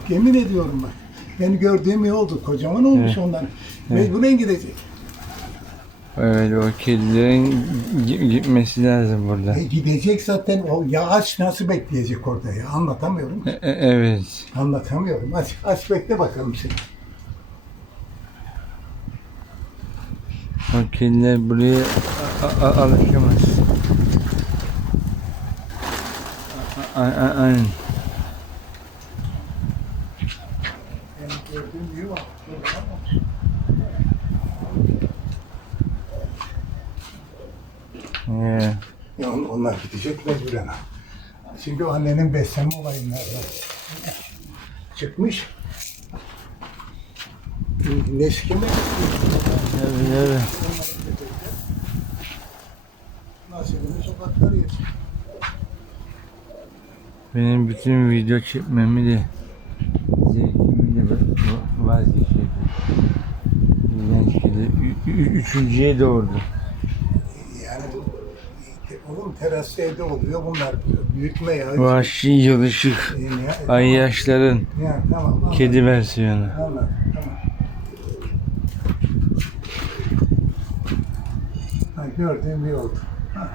yok. Yemin ediyorum bak. Beni gördüğüm iyi oldu. Kocaman olmuş Evet. ondan. Mecburen gidecek. Evet o kedilerin gi- gitmesi lazım burada. E, gidecek zaten. O ya aç nasıl bekleyecek orada ya? Anlatamıyorum. E- e- evet. Anlatamıyorum. Aç, aç bekle bakalım seni. O kediler buraya a- a- alışamaz. Aynen. Benim gördüğüm iyi var. Yeah. Ya on- onlar gidecek mecburen. O annenin beslenme olayı nerede? Çıkmış. Neski mi? Evet, evet. Nasibini sokaklar yer. Benim bütün video çekmemi de va- vazgeçirdi. İlginç kedi. Ü- ü- Üçüncüye doğurdu. Yani bu oğlum terasta evde oluyor bunlar büyütme ya. Vahşi yılışık. E, ya- Ay yaşların Ya, tamam. anladım. kedi versiyonu. Anladım, tamam. Ha, gördüğüm iyi oldu. Ha.